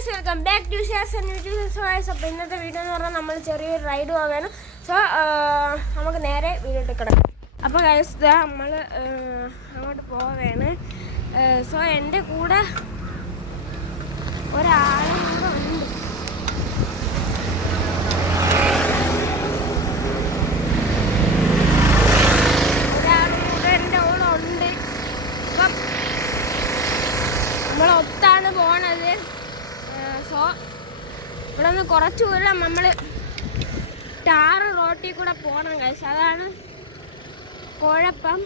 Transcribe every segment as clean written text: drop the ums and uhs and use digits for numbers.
guys, welcome back to Shares and YouTube. So guys, അപ്പോൾ ഇന്നത്തെ video എന്ന് പറഞ്ഞാൽ നമ്മൾ ചെറിയൊരു റൈഡ് പോകാനാണ്. സോ നമുക്ക് നേരെ വീഡിയോട്ട് കിടക്കാം. അപ്പോൾ ഗൈസ് നമ്മൾ അങ്ങോട്ട് പോവുകയാണ്. സോ എൻ്റെ കൂടെ ഒരാളും കൂടെ ഉണ്ട്. ഒരാളും കൂടെ എൻ്റെ കൂടെ ഉണ്ട്. അപ്പം നമ്മളൊത്താണ് പോണത്. സോ ഇവിടെ നിന്ന് കുറച്ച് ദൂരം നമ്മൾ ടാറ് റോട്ടിൽ കൂടെ പോകണം കഴിച്ച്, അതാണ് കുഴപ്പം.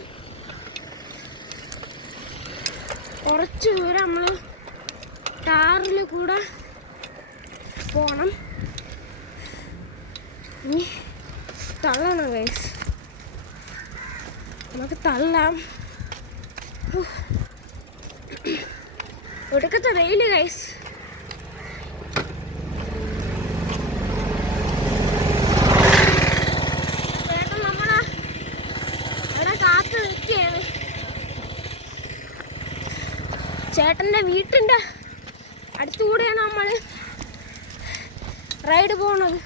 കുറച്ച് ദൂരം നമ്മൾ ടാറിൽ കൂടെ പോകണം. ഇനി തള്ളണം കഴിച്ച്, നമുക്ക് തള്ളാം. ഒടുക്കത്തെ വെയിൽ കഴിച്ച്. ചേട്ടൻ്റെ വീട്ടിൻ്റെ അടുത്തുകൂടെയാണ് നമ്മൾ റൈഡ് പോണത്.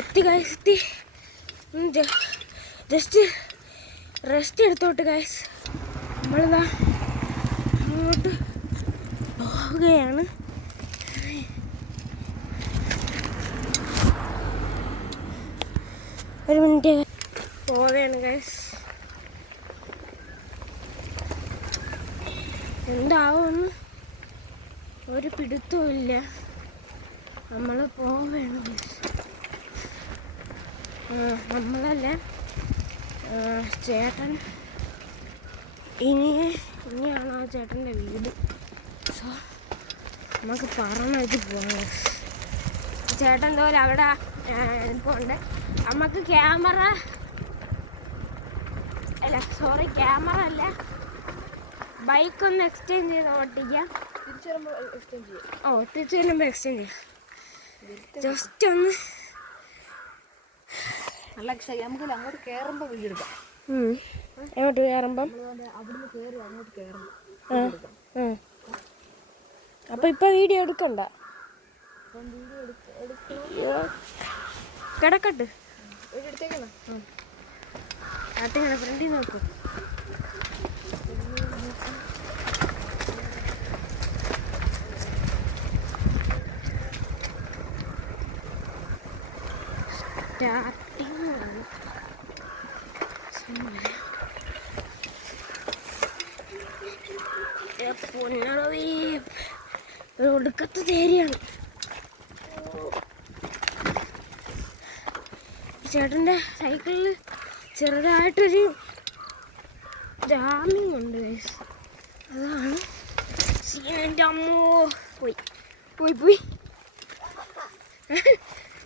എത്തി ഗൈസ്, എത്തി. ജസ്റ്റ് റെസ്റ്റ് എടുത്തോട്ട് ഗൈസ്. നമ്മളിതാ അങ്ങോട്ട് പോവുകയാണ്. ഒരു മിനിറ്റ് പോവുകയാണ് ഗൈസ്. എന്താവുമെന്ന് ഒരു പിടുത്തവും ഇല്ല. നമ്മൾ പോവുകയാണ് ഗൈസ്. നമ്മളല്ലേ ചേട്ടൻ ഇനിയാണ് ആ ചേട്ടൻ്റെ വീട്. സോ നമുക്ക് പറഞ്ഞിട്ട് പോകാം. ചേട്ടൻ പോലെ അവിടെ ഇപ്പോൾ ഉണ്ട്. നമുക്ക് ക്യാമറ അല്ല ബൈക്കൊന്ന് എക്സ്ചേഞ്ച് ചെയ്ത് ഓട്ടിക്കാം. തിരിച്ചു വരുമ്പോൾ എക്സ്ചേഞ്ച് ചെയ്യാം. ജസ്റ്റ് ഒന്ന് നമുക്ക് അങ്ങോട്ട് കയറുമ്പോൾ വീഡിയോ എടുക്കാം. എങ്ങോട്ട് കയറുമ്പം അവിടുന്ന് കയറി അങ്ങോട്ട് കയറുമ്പോൾ അപ്പൊ ഇപ്പൊ വീഡിയോ എടുക്കണ്ട, കിടക്കട്ട് എടുത്തേക്കണം. ആട്ടിങ്ങനെ ഫ്രണ്ടിൽ നോക്കും. ഒടുക്കത്തെ തേരിയാണ്. ചേട്ടൻ്റെ സൈക്കിളിൽ ചെറുതായിട്ടൊരു ജാമിങ് ഉണ്ട്. അതാണ് എൻ്റെ അമ്മോ പോയി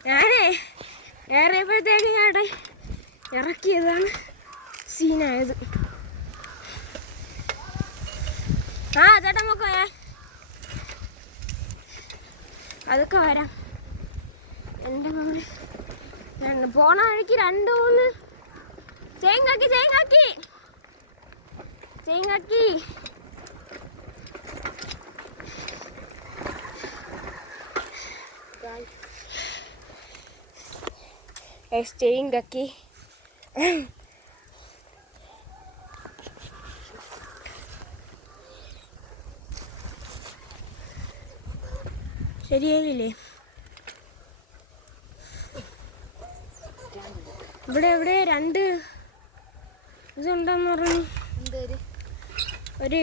ഞാനേ ഏറിയപ്പോഴത്തേക്ക് ഞാടെ ഇറക്കിയതാണ് സീനായത്. ആ ചേട്ടൻ നോക്കോയേ, അതൊക്കെ വരാം. എൻ്റെ മമ്മി പോണ വഴിക്ക് 2-3 ചേങ്ങാക്കി ചേങ്ങാക്കി ശരിയായില്ലേ? ഇവിടെ 2 ഇതുണ്ടെന്ന് പറഞ്ഞു. ഒരു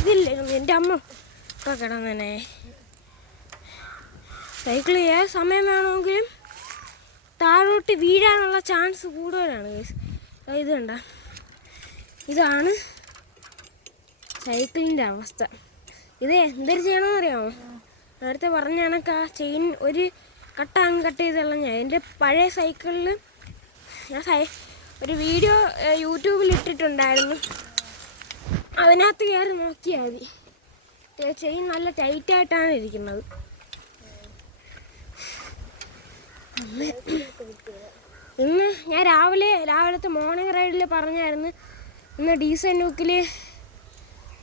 ഇതില്ലേ എൻ്റെ അമ്മ ഒക്കെ കിടന്നെ. സൈക്കിൾ ഏത് സമയം വേണമെങ്കിലും താഴോട്ട് വീഴാനുള്ള ചാൻസ് കൂടുതലാണ്. ഇത് കണ്ട, ഇതാണ് സൈക്കിളിൻ്റെ അവസ്ഥ. ഇത് എന്തൊരു ചെയ്യണമെന്ന് അറിയാമോ? നേരത്തെ പറഞ്ഞ കണക്ക് ആ ചെയിൻ ഒരു കട്ട് ചെയ്ത് കളഞ്ഞാൽ എൻ്റെ പഴയ സൈക്കിളിൽ ഞാൻ ഒരു വീഡിയോ യൂട്യൂബിൽ ഇട്ടിട്ടുണ്ടായിരുന്നു. അതിനകത്ത് കയറി നോക്കിയാൽ മതി. ചെയിൻ നല്ല ടൈറ്റായിട്ടാണ് ഇരിക്കുന്നത്. ഇന്ന് ഞാൻ രാവിലത്തെ മോർണിംഗ് റൈഡിൽ പറഞ്ഞായിരുന്നു ഇന്ന് ഡീസൽ ന്യൂക്കിൽ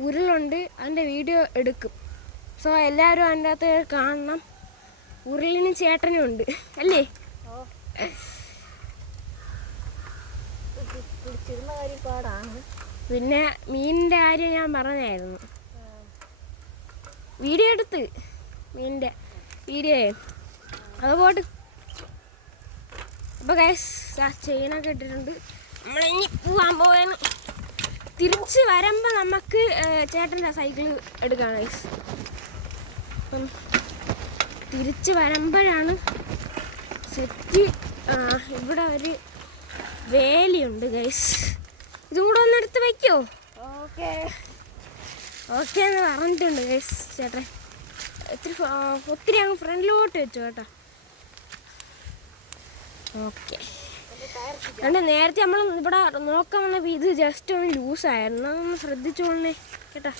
ഉരുളുണ്ട്, അതിൻ്റെ വീഡിയോ എടുക്കും. സോ എല്ലാവരും അതിൻ്റെ അകത്ത് കാണണം. ഉരുളിനും ചേട്ടനും ഉണ്ട് അല്ലേ? പിന്നെ മീനിൻ്റെ കാര്യം ഞാൻ പറഞ്ഞായിരുന്നു, വീഡിയോ എടുത്ത് മീനിൻ്റെ വീഡിയോ അതുപോട്ട്. അപ്പോൾ ഗൈസ് ചെയിനൊക്കെ ഇട്ടിട്ടുണ്ട്. നമ്മളിനി പോകാൻ പോവാണ്. തിരിച്ച് വരുമ്പോൾ നമുക്ക് ചേട്ടൻ്റെ സൈക്കിൾ എടുക്കാം ഗൈസ്. അപ്പം തിരിച്ച് വരുമ്പോഴാണ് സെറ്റ്. ഇവിടെ ഒരു വേലിയുണ്ട് ഗൈസ്, ഇതും കൂടെ ഒന്ന് എടുത്ത് വയ്ക്കുമോ? ഓക്കെ എന്ന് പറഞ്ഞിട്ടുണ്ട് ഗൈസ് ചേട്ടൻ. ഒത്തിരി അങ്ങ് ഫ്രണ്ടിലോട്ട് വെച്ചു കേട്ടോ. ഓക്കെ, അതുകൊണ്ട് നേരത്തെ നമ്മൾ ഇവിടെ നോക്കാൻ വന്നപ്പോൾ ഇത് ജസ്റ്റ് ഒന്ന് ലൂസായിരുന്നു, ഒന്ന് ശ്രദ്ധിച്ചോളണേ കേട്ടോ.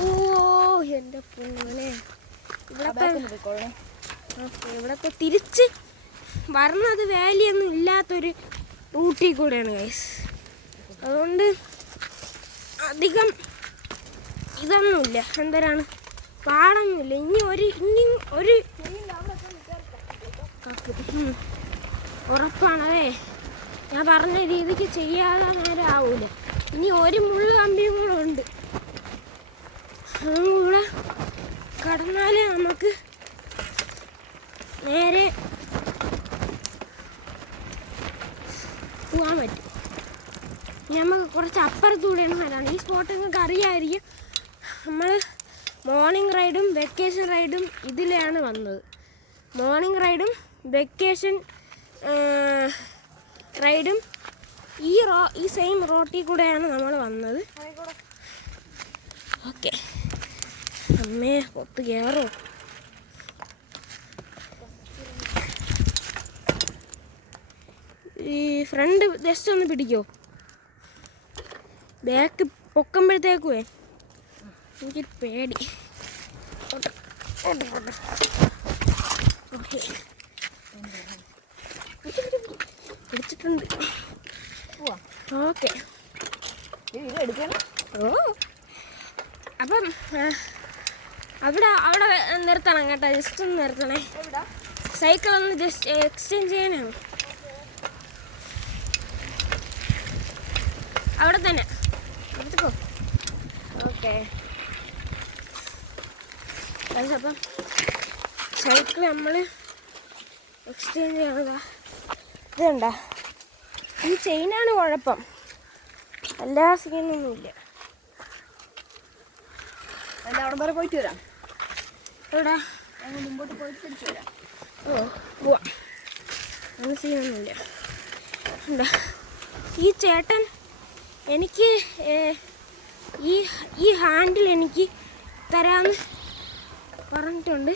ഓ എൻ്റെ പൊന്നെ, ഇവിടത്തെ തിരിച്ച് വരണത് വേലിയൊന്നും ഇല്ലാത്തൊരു റൂട്ടിൽ കൂടെയാണ് ഗൈസ്. അതുകൊണ്ട് അധികം ഇതൊന്നുമില്ല, എന്തരാണ് പാടൊന്നുമില്ല. ഇനി ഒരു ഉറപ്പാണതേ, ഞാൻ പറഞ്ഞ രീതിക്ക് ചെയ്യാതെ നേരെ ആവൂല. ഇനി ഒരു മുള്ളു കമ്പിയും കൂടെ ഉണ്ട്, അതും കൂടെ കടന്നാൽ നമുക്ക് നേരെ പോകാൻ പറ്റും. നമുക്ക് കുറച്ച് അപ്പുറത്തൂടെയാണ് വരാണ്. ഈ സ്പോട്ട് നിങ്ങൾക്ക് അറിയാമായിരിക്കും. നമ്മൾ മോർണിംഗ് റൈഡും വെക്കേഷൻ റൈഡും ഇതിലാണ് വന്നത്. മോർണിംഗ് റൈഡും വെക്കേഷൻ റൈഡും ഈ സെയിം റോട്ടിൽ കൂടെയാണ് നമ്മൾ വന്നത്. ഓക്കെ, അമ്മേ പൊത്ത് കയറോ? ഈ ഫ്രണ്ട് ജസ്റ്റ് ഒന്ന് പിടിക്കോ? ബാക്ക് പൊക്കുമ്പോഴത്തേക്കുവേ എനിക്ക് പേടി. പിടിച്ചിട്ടുണ്ട്. ഓക്കെ, ഓ അപ്പം അവിടെ നിർത്തണം കേട്ടോ, ജസ്റ്റ് ഒന്ന് നിർത്തണേ. സൈക്കിൾ ഒന്ന് ജസ്റ്റ് എക്സ്ചേഞ്ച് ചെയ്യാനാണ്. അവിടെ തന്നെ എടുത്തുക്കോ. ഓക്കെ, അപ്പം സൈക്കിൾ നമ്മൾ എക്സ്ചേഞ്ച് ചെയ്യണതാ. ഇതുണ്ടാ, ഈ ചെയിനാണ് കുഴപ്പം, എല്ലാ സീനൊന്നുമില്ല. അവിടെ വരെ പോയിട്ട് വരാം. എവിടെ മുമ്പോട്ട് പോയിട്ട് തിരിച്ചു വരാം. ഓ പോവാം, അങ്ങനെ സീനൊന്നുമില്ല. എന്താ ഈ ചേട്ടൻ എനിക്ക് ഈ ഹാൻഡിൽ എനിക്ക് തരാമെന്ന് പറഞ്ഞിട്ടുണ്ട്.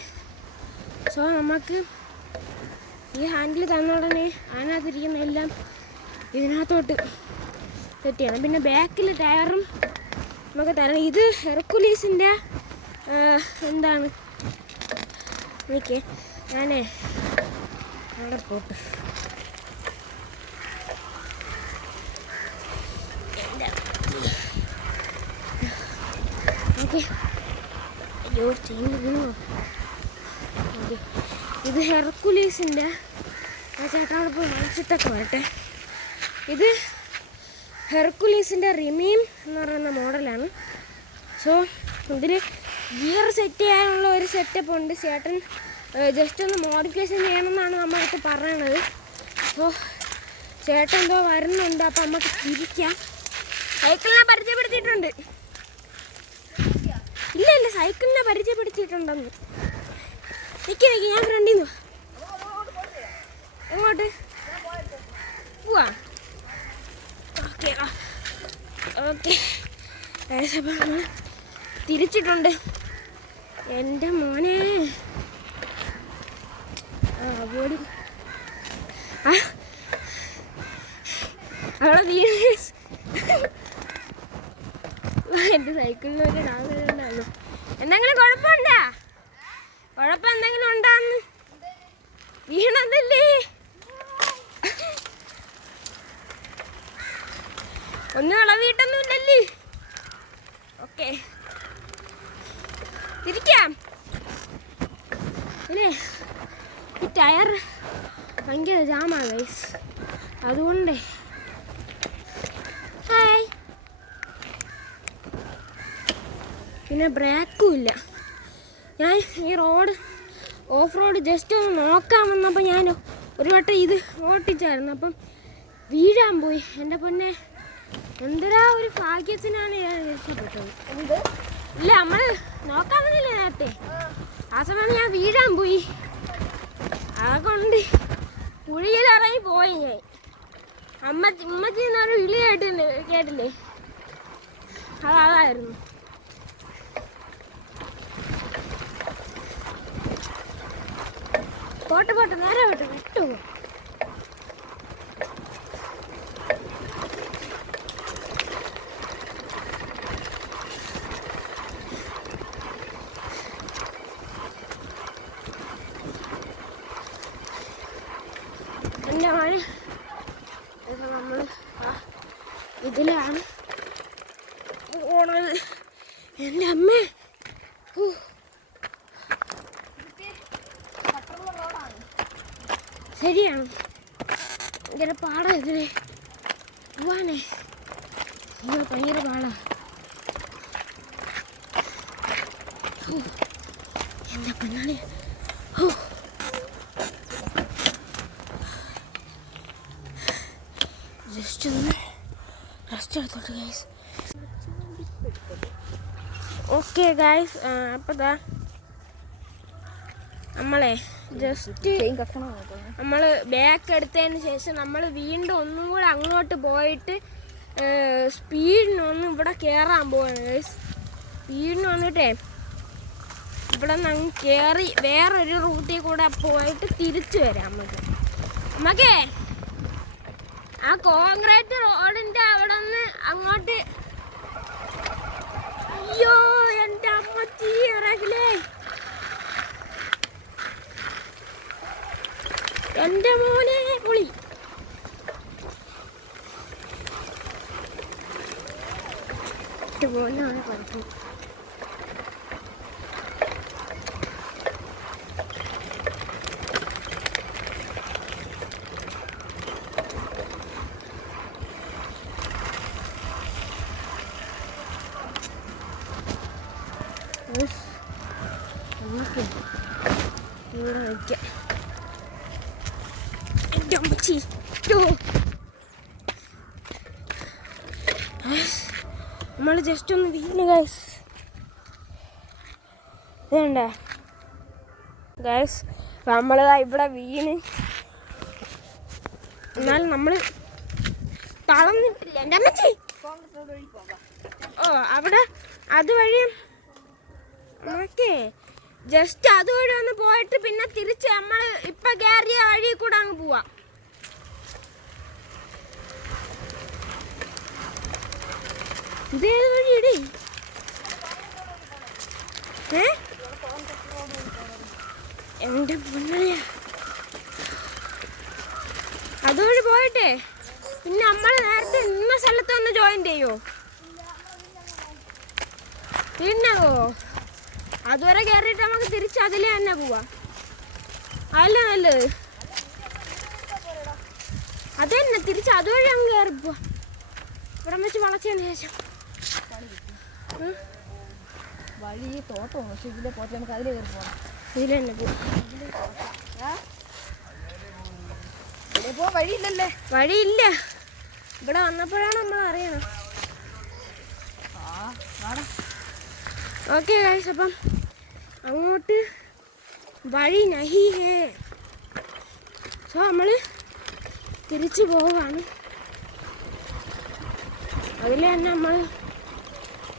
സോ നമുക്ക് ഈ ഹാൻഡിൽ തന്ന ഉടനെ അതിനകത്തിരിക്കുന്ന എല്ലാം ഇതിനകത്തോട്ട് സെറ്റ് ചെയ്യണം. പിന്നെ ബാക്കിൽ ടയറും നമുക്ക് തരണം. ഇത് ഹെർക്കുലീസിൻ്റെ എന്താണ് ഓക്കെ, ഞാനേ അവിടെ പോട്ട് ഓക്കെ. അയ്യോ ചെയ്യുന്നു. ഓക്കെ, ഇത് ഹെർക്കുലീസിൻ്റെ ആ ചേട്ടാവിടെ പോയി വാങ്ങിച്ചിട്ടൊക്കെ വരട്ടെ. ഇത് ഹെർക്കുലീസിൻ്റെ റിമീം എന്ന് പറയുന്ന മോഡലാണ്. സോ ഇതിൽ ഗിയർ സെറ്റ് ചെയ്യാനുള്ള ഒരു സെറ്റപ്പ് ഉണ്ട്. ചേട്ടൻ ജസ്റ്റ് ഒന്ന് മോഡിഫിക്കേഷൻ ചെയ്യണമെന്നാണ് നമ്മളൊക്കെ പറയണത്. അപ്പോൾ ചേട്ടൻ എന്തോ വരുന്നുണ്ട്, അപ്പോൾ നമുക്ക് തിരിക്കാം. സൈക്കിളിനെ പരിചയപ്പെടുത്തിയിട്ടുണ്ട്. ഇല്ല സൈക്കിളിനെ പരിചയപ്പെടുത്തിയിട്ടുണ്ടെന്ന്. നിൽക്കി ഞാൻ ഫ്രണ്ടിൽ നിന്ന്. എങ്ങോട്ട് പോവാ? ഓക്കെ, ഓക്കെ അപ്പം നമ്മൾ തിരിച്ചിട്ടുണ്ട്. എൻ്റെ മോനെ ഓടി അവിടെ വീണ് എൻ്റെ സൈക്കിളിന് ഒരു ഉണ്ടായിരുന്നു. എന്തെങ്കിലും കുഴപ്പമുണ്ടാ? കുഴപ്പം എന്തെങ്കിലും ഉണ്ടാന്ന്? വീണതല്ലേ? ഒന്നും ഇളവിയിട്ടൊന്നുമില്ലല്ലേ? ഓക്കെ തിരിക്കാം. പിന്നെ ഈ ടയർ ഭയങ്കര ജാമാണ് ഗൈസ്, അതുകൊണ്ട് ഹായ്. പിന്നെ ബ്രേക്കും ഇല്ല. ഞാൻ ഈ റോഡ് ഓഫ് റോഡ് ജസ്റ്റ് ഒന്ന് നോക്കാൻ വന്നപ്പോൾ ഞാൻ ഒരു വട്ടം ഇത് ഓട്ടിച്ചായിരുന്നു. അപ്പം വീഴാൻ പോയി. എൻ്റെ പൊന്നെ, എന്തരാ ഒരു ഭാഗ്യത്തിനാണ് ഞാൻ രക്ഷപ്പെട്ടത്. ഇല്ല, നമ്മൾ നോക്കാൻ വന്നില്ലേ നേരത്തെ, ആ സമയം ഞാൻ വീഴാൻ പോയി. അതുകൊണ്ട് കുഴിയിലിറങ്ങി പോയി ഞാൻ. ഉമ്മച്ചിന്നൊരു വിളി കേട്ടില്ലേ, അതായിരുന്നു. പോട്ടെ നേരെ വിട്ടു. എൻ്റെ മഴ നമ്മൾ ഇതിലാണ് പോണത്. എൻ്റെ അമ്മ ശരിയാണ്, ഭയങ്കര പാടാ ഇതില് പോവാനേ. ഭയങ്കര പാടാ. എൻ്റെ പെണ്ണാണ്. ജസ്റ്റ് ഒന്ന് റെസ്റ്റ് എടുത്തോട്ട് ഗൈസ്. ഓക്കെ ഗൈസ്, അപ്പോൾ നമ്മളെ ജസ്റ്റ് നമ്മൾ ബാക്ക് എടുത്തതിന് ശേഷം നമ്മൾ വീണ്ടും ഒന്നും കൂടെ അങ്ങോട്ട് പോയിട്ട് സ്പീഡിനൊന്നും ഇവിടെ കയറാൻ പോവാണ് ഗൈസ്. സ്പീഡിന് വന്നിട്ടേ ഇവിടെ നിന്ന് അങ്ങ് കയറി വേറൊരു റൂട്ടിൽ കൂടെ പോയിട്ട് തിരിച്ചു വരാം നമുക്കേ. ആ കോൺക്രീറ്റ് റോഡിൻ്റെ അവിടെ നിന്ന് അങ്ങോട്ട്. അയ്യോ എൻ്റെ അമ്മച്ചി ഇറങ്ങില്ലേ, എൻ്റെ മോനെ പൊളി. മോനാണ് കുഴപ്പം. ഇവിടെ വയ്ക്കാം. എൻ്റെ അമ്മച്ചി നമ്മൾ ജസ്റ്റ് ഒന്ന് വീണ് ഗൈസ്. ഇതുണ്ട ഗൈസ്, നമ്മൾ ഇവിടെ വീണ്. എന്നാലും നമ്മൾ തളർന്നിട്ടില്ല. എൻ്റെ അമ്മച്ചി അവിടെ അതുവഴി ഓക്കെ ജസ്റ്റ് അതുവഴി ഒന്ന് പോയിട്ട് പിന്നെ തിരിച്ച് നമ്മൾ ഇപ്പൊ കയറിയ വഴി കൂടെ അങ്ങ് പോവാം. ഇതേത് വഴിയടി? എൻ്റെ പൊന്നളിയാ, അതുവഴി പോയിട്ടേ പിന്നെ നമ്മൾ നേരത്തെ നിന്ന സ്ഥലത്ത് ഒന്ന് ജോയിൻ ചെയ്യോ? പിന്നെ അതുവരെ കയറിയിട്ട് നമുക്ക് തിരിച്ച് അതിലേ തന്നെ പോവാ. അതല്ലേ നല്ലത്. അത് തന്നെ തിരിച്ച് അതുവഴി അങ്ങ് കയറി പോവാ. ഇവിടെ വെച്ച് വളച്ചതിന് ശേഷം വഴി തോട്ടമാണ്, പക്ഷെ ഇതിലെ പോയിട്ട് നമുക്ക് അതിലേ കയറി പോകാം. ഇതിൽ തന്നെ പോവാം. വഴിയില്ലല്ലേ? വഴിയില്ല. ഇവിടെ വന്നപ്പോഴാണ് നമ്മൾ അറിയണം. ഓക്കെ ഗൈസ്, അപ്പം അങ്ങോട്ട് വഴി നഹി ഹേ. സോ നമ്മൾ തിരിച്ചു പോവാണ്. അതിൽ തന്നെ നമ്മൾ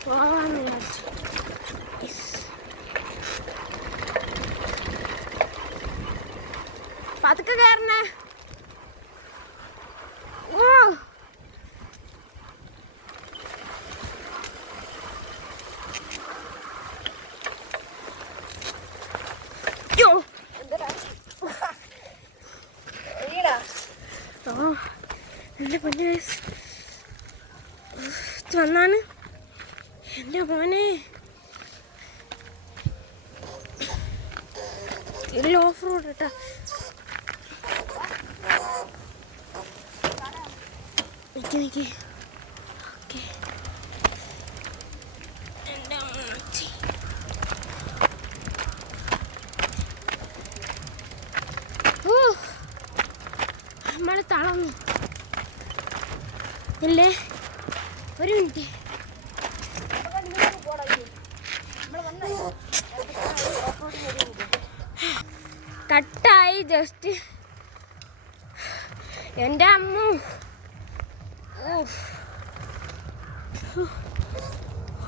പോവാന്ന് വിചാരിച്ചു. പതുക്കെ കയറണേ. ഓ എൻ്റെ പൊന്നെ വന്നാണ് എൻ്റെ മോനെ. ഇതിൽ ഓഫ് റോഡ് കേട്ടാ. നിൽക്കി ഓക്കെ. എൻ്റെ അമ്മച്ചി നമ്മളെ തളർന്നു ഇല്ലേ. ഒരു മിനിറ്റ്. കട്ടായി ജസ്റ്റ്. എൻ്റെ അമ്മ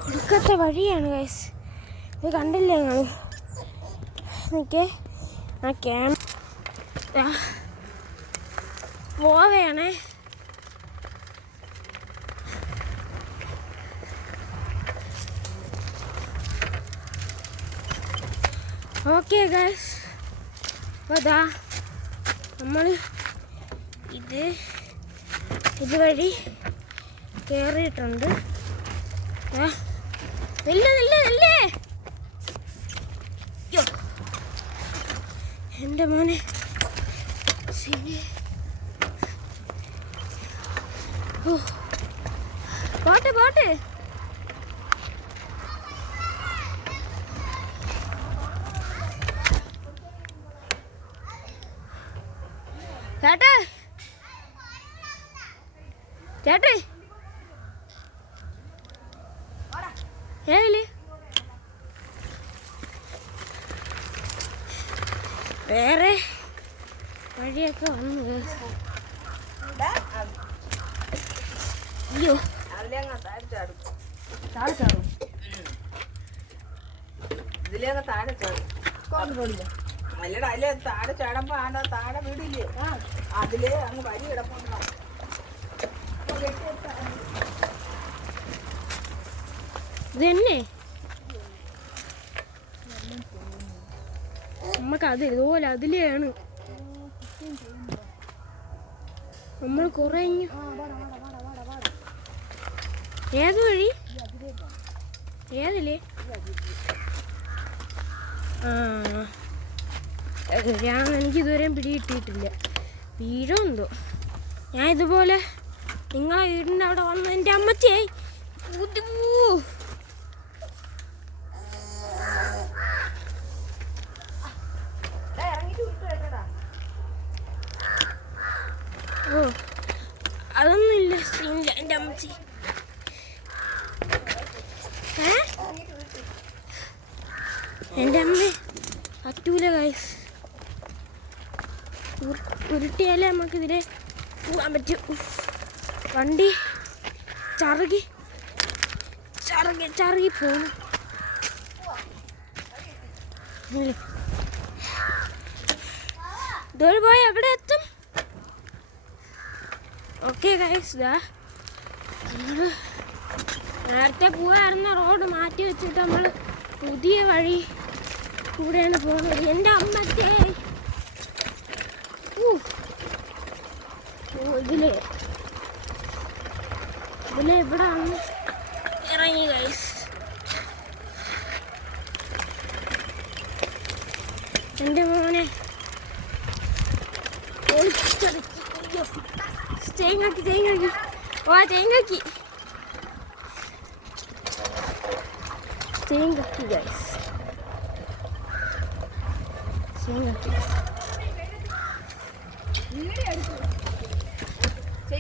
ഒടുക്കത്തെ വഴിയാണ് ഗൈസ്. ഇത് കണ്ടില്ലേ ഞങ്ങൾ? എനിക്ക് ആ പോവേണേ. ഓക്കെ ഗൈസ്, അപ്പോൾ അതാ നമ്മൾ ഇതുവഴി കയറിയിട്ടുണ്ട്. ഇല്ലേ എൻ്റെ മോനെ ശരി. പോട്ടെ ചേട്ടേ ഏലേ വേറെ വഴിയൊക്കെ വന്നു. അയ്യോ ഇതിലേങ്ങ താഴെ ചാടും. അല്ലടാ അതിലെ താഴെ ചാടുമ്പോ ആണ്ട താഴെ വീടില്ലേ, അതിലേ അങ്ങ് വഴി കിടപ്പുണ്ടോ. ഇതന്നെ നമുക്ക് അത് ഇതുപോലെ അതിലെയാണ് നമ്മൾ കുറഞ്ഞു. ഏത് വഴി? ഏതില്ലേ? എനിക്കിതുവരെയും പിടികിട്ടിയിട്ടില്ല. വീഴെന്തോ ഞാൻ ഇതുപോലെ നിങ്ങളെ വീടിൻ്റെ അവിടെ വന്ന് എൻ്റെ അമ്മച്ചിയായി ഓ അതൊന്നും ഇല്ല, സീനില്ല. എൻ്റെ അമ്മച്ചി എൻ്റെ അമ്മ പറ്റൂല ഗൈസ്. ഉരുട്ടിയാലേ നമുക്കിതിലെ പോകാൻ പറ്റും. വണ്ടി ചറുകി പോകണം. ഇതുവരെ പോയി എവിടെ എത്തും? ഓക്കെ ഗൈസ്, നമ്മൾ നേരത്തെ പോയായിരുന്ന റോഡ് മാറ്റി വെച്ചിട്ട് നമ്മൾ പുതിയ വഴി കൂടെയാണ് പോകുന്നത്. എൻ്റെ അമ്മത്തെ ഇതിലെ ഇവിടെ വന്ന് ഇറങ്ങി ഗൈസ്. എൻ്റെ മോനെ തേങ്ങാക്കി ഗൈസ്.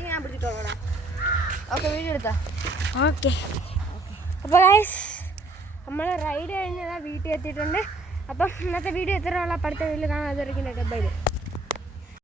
ഞാൻ പിടിച്ചിട്ടോളാം. ഓക്കെ, വീഡിയോ എടുത്താ ഓക്കെ. അപ്പോൾ ഗൈസ് നമ്മൾ റൈഡ് കഴിഞ്ഞതാ വീട്ടിൽ എത്തിയിട്ടുണ്ട്. അപ്പം ഇന്നത്തെ വീഡിയോ എത്ര ഉള്ള അടുത്ത വീട്ടിൽ കാണാൻ. ബൈ.